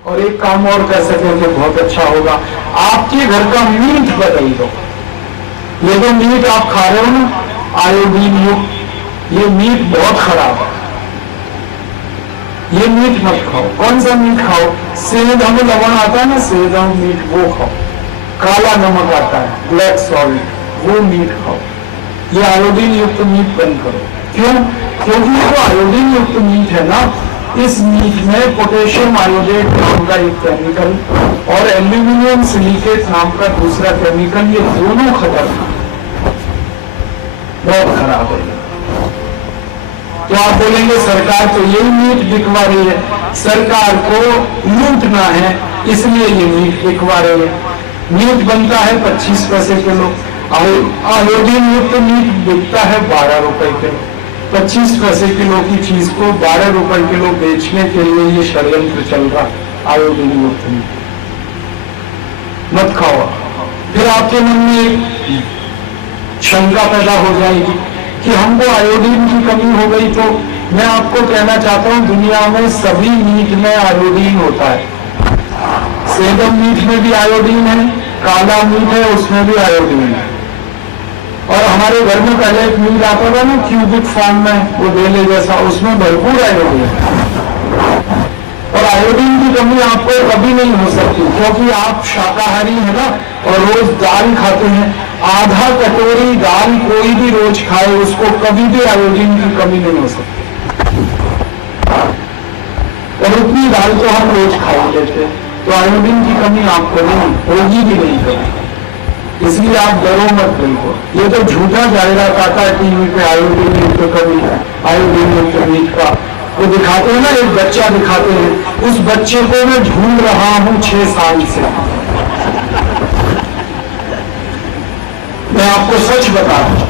और एक काम और कर सके तो बहुत अच्छा होगा, आपके घर का मीट बदल दो। ये जो मीट आप खा रहे हो ना आयोडीन युक्त, ये मीट बहुत खराब है, ये मीट मत खाओ। कौन सा मीट खाओ? सेंधा में लवण आता है ना, सेंधा मीट वो खाओ। काला नमक आता है, ब्लैक सॉल्ट, वो मीट खाओ। ये आयोडीन युक्त मीट बंद करो। क्यों? क्योंकि जो आयोडीन युक्त मीट है ना, इस मीट में पोटेशियम आयोडेट नाम का एक केमिकल और एल्यूमिनियम सिलिकेट नाम का दूसरा केमिकल, ये दोनों खतरनाक, बहुत खराब है। तो आप बोलेंगे सरकार तो यही मीट बिकवा रही है, सरकार को लूटना है इसलिए ये मीट बिकवा रही है। मीट बनता है 25 पैसे किलो, आयोडीन युक्त मीट बिकता है 12 रुपए किलो। 25 पैसे किलो की चीज को 12 रुपए किलो बेचने के लिए ये षड्यंत्र चल रहा है। आयोडीन युक्त मीट मत खाओ। फिर आपके मन में एक शंका पैदा हो जाएगी कि हमको आयोडीन की कमी हो गई। तो मैं आपको कहना चाहता हूं, दुनिया में सभी मीट में आयोडीन होता है। सेदम मीट में भी आयोडीन है, काला मीट है उसमें भी आयोडीन है। और हमारे घर में पहले एक मीट आता था ना क्यूबिक फॉर्म में, वो बेले जैसा, उसमें भरपूर आयोडीन है। और आयोडीन की कमी आपको कभी नहीं हो सकती क्योंकि आप शाकाहारी है ना और रोज दाल खाते हैं। आधा कटोरी दाल कोई भी रोज खाए उसको कभी भी आयोडीन की कमी नहीं हो सकती। और उतनी दाल तो हम रोज खा लेते, तो आयोडीन की कमी आपको नहीं होगी भी नहीं कभी। इसलिए आप डरो मत बिल्कुल। ये तो झूठा जाहिरात आता है टीवी पे, आयोडीन युक्त कमी, आयोडीन युक्त मीट का। वो दिखाते हैं ना, एक बच्चा दिखाते हैं, उस बच्चे को मैं ढूंढ रहा हूं 6 साल से। मैं आपको सच बता रहा हूं,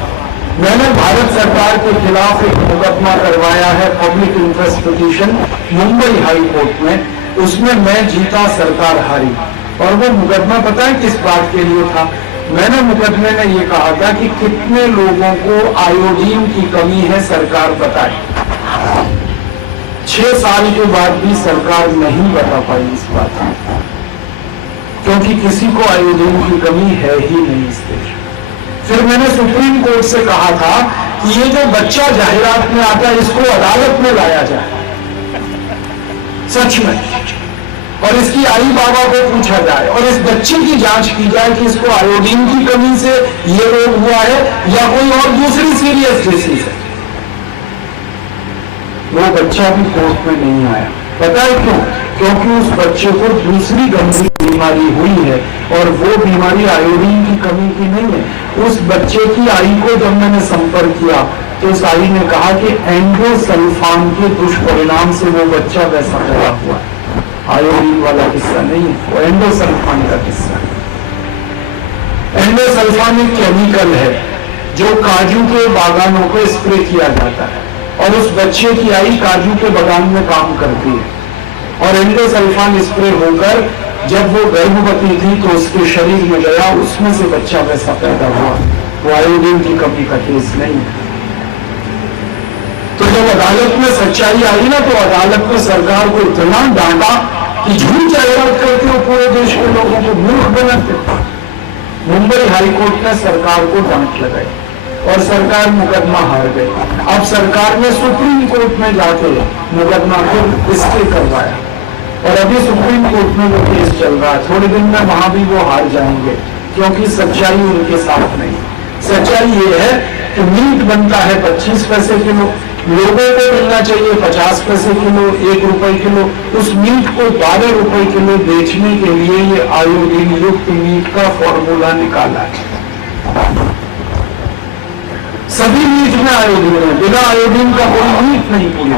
मैंने भारत सरकार के खिलाफ एक मुकदमा करवाया है, public interest petition, Mumbai high court में। उसमें मैं जीता, सरकार हारी। और वो मुकदमा पता है किस बात के लिए था? मैंने मुकदमे में ये कहा था कि कितने लोगों को आयोडीन की कमी है सरकार बताए। 6 साल के बाद भी सरकार नहीं बता पाई इस बात में, क्योंकि किसी को आयोडीन की कमी है ही नहीं इस देश। फिर मैंने सुप्रीम कोर्ट से कहा था कि ये जो बच्चा जाहिरात में आता है इसको अदालत में लाया जाए सच में, और इसकी आई बाबा को पूछा जाए और इस बच्चे की जांच की जाए कि इसको आयोडीन की कमी से ये रोग हुआ है या कोई और दूसरी सीरियस डिसीज है। वो बच्चा भी कोर्ट में नहीं आया। पता है क्यों? क्योंकि उस बच्चे को दूसरी गंभीर बीमारी हुई है और वो बीमारी आयोडीन की कमी की नहीं है। उस बच्चे की आई को जब मैंने संपर्क किया तो उस आई ने कहा कि एंडोसल्फान के दुष्परिणाम से वो बच्चा वैसा पैदा हुआ है। आयोडीन वाला किस्सा नहीं है, वो एंडोसल्फान का किस्सा है। एंडोसल्फान एक केमिकल है जो काजू के बागानों को स्प्रे किया जाता है और उस बच्चे की आई काजू के बागान में काम करती है। और एंडोसल्फान स्प्रे होकर जब वो गर्भवती थी तो उसके शरीर में गया, उसमें से बच्चा वैसा पैदा हुआ। वो आयोडीन की कमी का केस नहीं है। तो जब अदालत में सच्चाई आई ना तो अदालत में सरकार को इतना डांटा कि झूठ जाहिरात करते हो, पूरे देश के लोगों को मूर्ख बनाते हो। मुंबई हाईकोर्ट ने सरकार को डांट लगाई और सरकार मुकदमा हार गई। अब सरकार ने सुप्रीम कोर्ट में जाके मुकदमा को स्टे करवाया और अभी सुप्रीम कोर्ट में वो केस चल रहा है। थोड़े दिन में वहां भी वो हार जाएंगे क्योंकि सच्चाई उनके साथ नहीं। सच्चाई ये है कि मीट बनता है 25 पैसे किलो, लोगों को मिलना चाहिए 50 पैसे किलो, 1 रुपए किलो। उस मीट को 12 रुपए किलो बेचने के लिए ये आयोडीन युक्त मीट का फॉर्मूला निकाला है। सभी मीट में आयोडीन है, बिना आयोडीन का कोई मीट नहीं पूरी।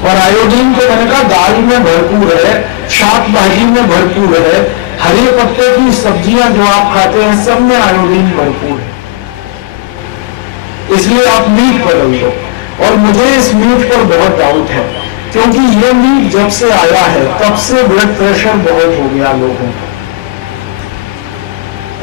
और आयोडीन तो मैंने कहा दाल में भरपूर है, शाक भाजी में भरपूर है, हरे पत्ते की सब्जियां जो आप खाते हैं सब में आयोडीन भरपूर है। इसलिए आप मीट बदल दो। और मुझे इस मीट पर बहुत डाउट है क्योंकि ये मीट जब से आया है तब से ब्लड प्रेशर बहुत हो गया लोगों को।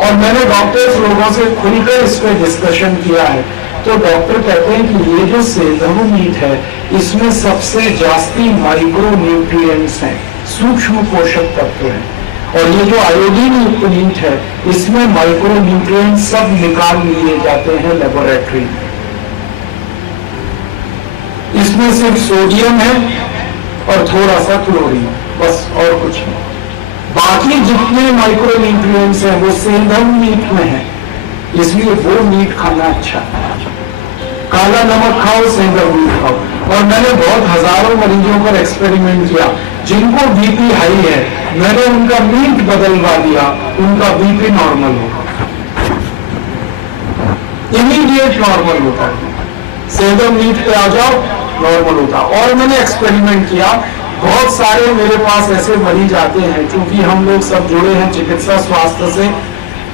और मैंने डॉक्टर्स लोगों से खुलकर इस पर डिस्कशन किया है तो डॉक्टर कहते हैं कि ये जो सेंधव मीट है इसमें सबसे जास्ती माइक्रो न्यूट्रिएंट्स हैं, सूक्ष्म पोषक तत्व हैं, और ये जो आयोडीन युक्त मीट है इसमें माइक्रो न्यूट्रिएंट्स सब निकाल लिए जाते हैं लेबोरेटरी में। इसमें सिर्फ सोडियम है और थोड़ा सा क्लोरीन, बस और कुछ नहीं। बाकी जितने माइक्रो न्यूट्रिएंट्स हैं वो सेंधव मीट में है, इसलिए वो मीट खाना अच्छा है। काला नमक खाओ, सेंधव मीट खाओ। और मैंने बहुत हजारों मरीजों पर एक्सपेरिमेंट किया, जिनको बीपी हाई है मैंने उनका मीट बदलवा दिया, उनका बीपी नॉर्मल होगा, इमीडिएट नॉर्मल होता है। सेंधव मीट पे आ जाओ, नॉर्मल होता। और मैंने एक्सपेरिमेंट किया, बहुत सारे मेरे पास ऐसे मरीज आते हैं, क्योंकि हम लोग सब जुड़े हैं चिकित्सा स्वास्थ्य से,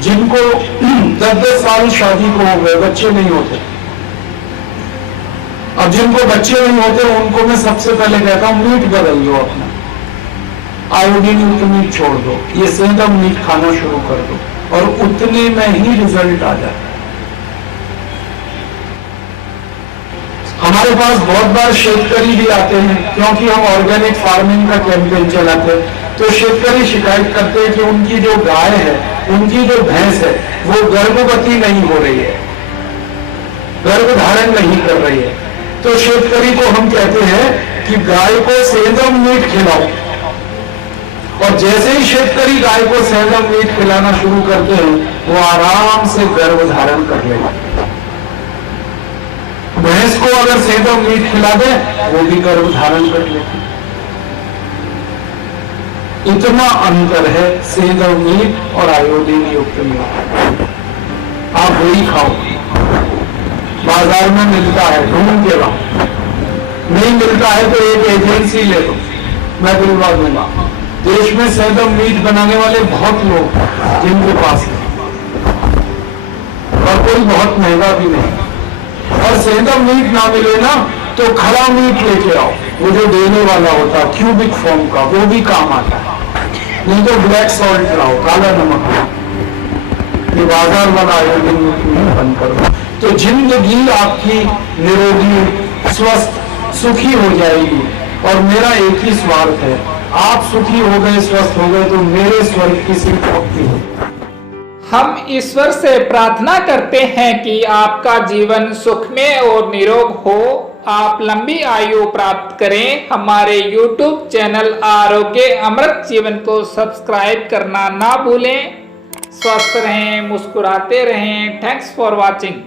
जिनको 10-10 साल शादी को हो गए, बच्चे नहीं होते। अब जिनको बच्चे नहीं होते उनको मैं सबसे पहले कहता हूं मीट बदल दो अपना, आयोडीन युक्त मीट छोड़ दो, ये सेंधव मीट खाना शुरू कर दो, और उतने में ही रिजल्ट आ जाए। हमारे पास बहुत बार शेतकरी भी आते हैं, क्योंकि हम ऑर्गेनिक फार्मिंग का कैंपेन चलाते हैं, तो शेतकरी शिकायत करते हैं कि उनकी जो गाय है, उनकी जो भैंस है, वो गर्भवती नहीं हो रही है, गर्भधारण नहीं कर रही है। तो शेतकरी को हम कहते हैं कि गाय को सेंधव मीट खिलाओ, और जैसे ही शेतकरी गाय को सेंधव मीट खिलाना शुरू करते हैं वो आराम से गर्भधारण कर लेगा। भैंस को अगर सेंधव मीट खिला दे वो भी गर्भधारण कर लेती। इतना अंतर है सेंधव मीट और आयोडीन युक्त मीट। आप वही खाओ, बाजार में मिलता है, ढूंढ के लाओ, नहीं मिलता है तो एक एजेंसी ले लो, मैं दिलवा दूंगा। देश में सेंधव मीट बनाने वाले बहुत लोग जिनके पास है, और कोई बहुत महंगा भी नहीं। और सेंधव मीट ना मिले ना तो खड़ा मीट लेके आओ, वो जो देने वाला होता है क्यूबिक फॉर्म का, वो भी काम आता है। नहीं तो ब्लैक सॉल्ट लाओ, काला नमक लाओ, ये बाजार वाला आयोडीन बंद करो, तो जिंदगी आपकी निरोगी, स्वस्थ, सुखी हो जाएगी। और मेरा एक ही स्वार्थ है, आप सुखी हो गए, स्वस्थ हो गए, तो मेरे स्वर्ग की सिर्फ भक्ति हो। हम ईश्वर से प्रार्थना करते हैं कि आपका जीवन सुखमय और निरोग हो, आप लंबी आयु प्राप्त करें। हमारे YouTube चैनल आरोग्य अमृत जीवन को सब्सक्राइब करना ना भूलें। स्वस्थ रहें, मुस्कुराते रहें। Thanks for watching.